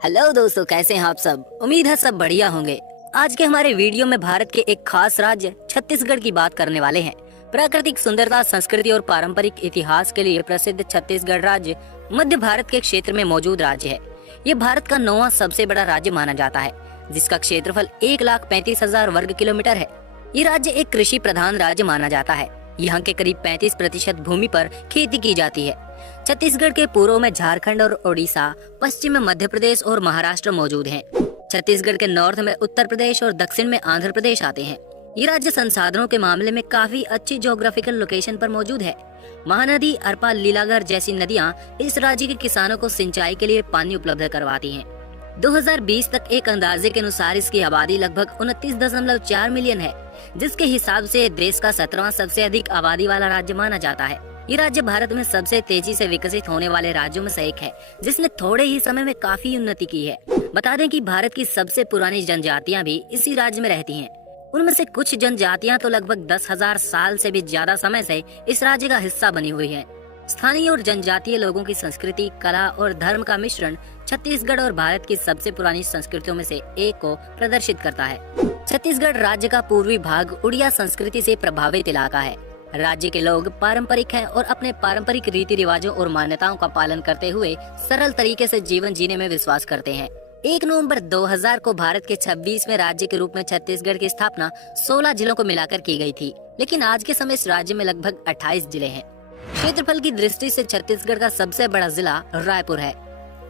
Hello दोस्तों, कैसे हैं आप सब। उम्मीद है सब बढ़िया होंगे। आज के हमारे वीडियो में भारत के एक खास राज्य छत्तीसगढ़ की बात करने वाले हैं। प्राकृतिक सुंदरता, संस्कृति और पारंपरिक इतिहास के लिए प्रसिद्ध छत्तीसगढ़ राज्य मध्य भारत के क्षेत्र में मौजूद राज्य है। ये भारत का 9वां सबसे बड़ा राज्य माना जाता है, जिसका क्षेत्रफल 1,35,000 वर्ग किलोमीटर है। ये राज्य एक कृषि प्रधान राज्य माना जाता है। यहाँ के करीब 35% भूमि पर खेती की जाती है। छत्तीसगढ़ के पूर्व में झारखंड और ओडिशा, पश्चिम में मध्य प्रदेश और महाराष्ट्र मौजूद हैं। छत्तीसगढ़ के नॉर्थ में उत्तर प्रदेश और दक्षिण में आंध्र प्रदेश आते हैं। ये राज्य संसाधनों के मामले में काफी अच्छी ज्योग्राफिकल लोकेशन पर मौजूद है। महानदी, अरपा, लीलागर जैसी नदियाँ इस राज्य के किसानों को सिंचाई के लिए पानी उपलब्ध करवाती हैं। 2020 तक एक अंदाजे के अनुसार इसकी आबादी लगभग 29.4 मिलियन है, जिसके हिसाब से देश का 17वां सबसे अधिक आबादी वाला राज्य माना जाता है। ये राज्य भारत में सबसे तेजी से विकसित होने वाले राज्यों में से एक है, जिसने थोड़े ही समय में काफी उन्नति की है। बता दें कि भारत की सबसे पुरानी जनजातियां भी इसी राज्य में रहती हैं। उनमें से कुछ जनजातियां तो लगभग 10,000 साल से भी ज्यादा समय से इस राज्य का हिस्सा बनी हुई हैं। स्थानीय और जनजातीय लोगों की संस्कृति, कला और धर्म का मिश्रण छत्तीसगढ़ और भारत की सबसे पुरानी संस्कृतियों में से एक को प्रदर्शित करता है। छत्तीसगढ़ राज्य का पूर्वी भाग उड़िया संस्कृति से प्रभावित इलाका है। राज्य के लोग पारंपरिक हैं और अपने पारंपरिक रीति रिवाजों और मान्यताओं का पालन करते हुए सरल तरीके से जीवन जीने में विश्वास करते हैं। 1 नवंबर 2000 को भारत के 26वें राज्य के रूप में छत्तीसगढ़ की स्थापना 16 जिलों को मिलाकर की गई थी, लेकिन आज के समय इस राज्य में लगभग 28 जिले हैं। क्षेत्रफल की दृष्टि से छत्तीसगढ़ का सबसे बड़ा जिला रायपुर है।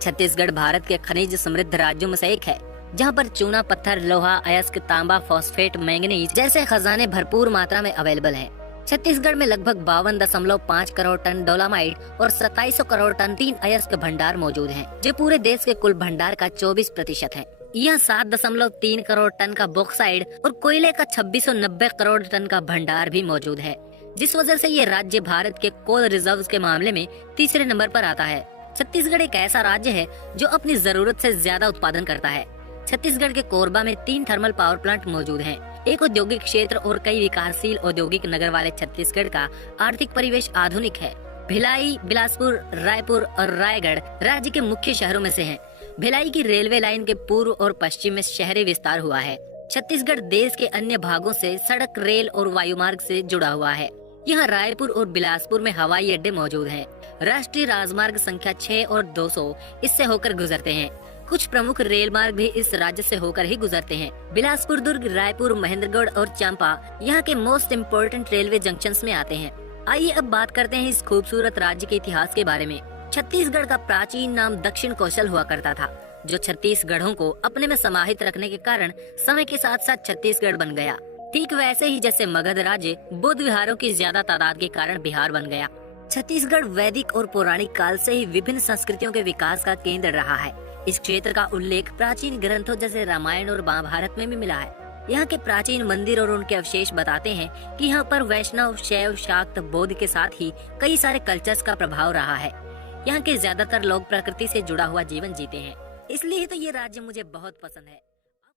छत्तीसगढ़ भारत के खनिज समृद्ध राज्यों में से एक है, जहां पर चूना पत्थर, लोहा, अयस्क, तांबा, फॉस्फेट, मैंगनीज जैसे खजाने भरपूर मात्रा में अवेलेबल हैं। छत्तीसगढ़ में लगभग 52.5 करोड़ टन डोलामाइट और 2700 करोड़ टन 3 अयस्क भंडार मौजूद हैं, जो पूरे देश के कुल भंडार का 24% है। यहाँ 7.3 करोड़ टन का बॉक्साइड और कोयले का 2690 करोड़ टन का भंडार भी मौजूद है, जिस वजह से ये राज्य भारत के कोल रिजर्व्स के मामले में तीसरे नंबर पर आता है। छत्तीसगढ़ एक ऐसा राज्य है जो अपनी जरूरत से ज्यादा उत्पादन करता है। छत्तीसगढ़ के कोरबा में 3 थर्मल पावर प्लांट मौजूद हैं, एक औद्योगिक क्षेत्र और कई विकासशील औद्योगिक नगर वाले छत्तीसगढ़ का आर्थिक परिवेश आधुनिक है। भिलाई, बिलासपुर, रायपुर और रायगढ़ राज्य के मुख्य शहरों में से हैं। भिलाई की रेलवे लाइन के पूर्व और पश्चिम में शहरी विस्तार हुआ है। छत्तीसगढ़ देश के अन्य भागों से सड़क, रेल और वायुमार्ग से जुड़ा हुआ है। यहाँ रायपुर और बिलासपुर में हवाई अड्डे मौजूद हैं। राष्ट्रीय राजमार्ग संख्या 6 और 200 इससे होकर गुजरते हैं। कुछ प्रमुख रेल मार्ग भी इस राज्य से होकर ही गुजरते हैं। बिलासपुर, दुर्ग, रायपुर, महेंद्रगढ़ और चंपा यहाँ के मोस्ट इम्पोर्टेंट रेलवे जंक्शंस में आते हैं। आइए अब बात करते हैं इस खूबसूरत राज्य के इतिहास के बारे में। छत्तीसगढ़ का प्राचीन नाम दक्षिण कौशल हुआ करता था, जो छत्तीसगढ़ों को अपने में समाहित रखने के कारण समय के साथ साथ छत्तीसगढ़ बन गया। ठीक वैसे ही जैसे मगध राज्य बौद्ध विहारों की ज्यादा तादाद के कारण बिहार बन गया। छत्तीसगढ़ वैदिक और पौराणिक काल से ही विभिन्न संस्कृतियों के विकास का केंद्र रहा है। इस क्षेत्र का उल्लेख प्राचीन ग्रंथों जैसे रामायण और महाभारत में भी मिला है। यहाँ के प्राचीन मंदिर और उनके अवशेष बताते हैं कि यहाँ पर वैष्णव, शैव, शाक्त, बौद्ध के साथ ही कई सारे कल्चर्स का प्रभाव रहा है। यहाँ के ज्यादातर लोग प्रकृति से जुड़ा हुआ जीवन जीते हैं, इसलिए तो ये राज्य मुझे बहुत पसंद है।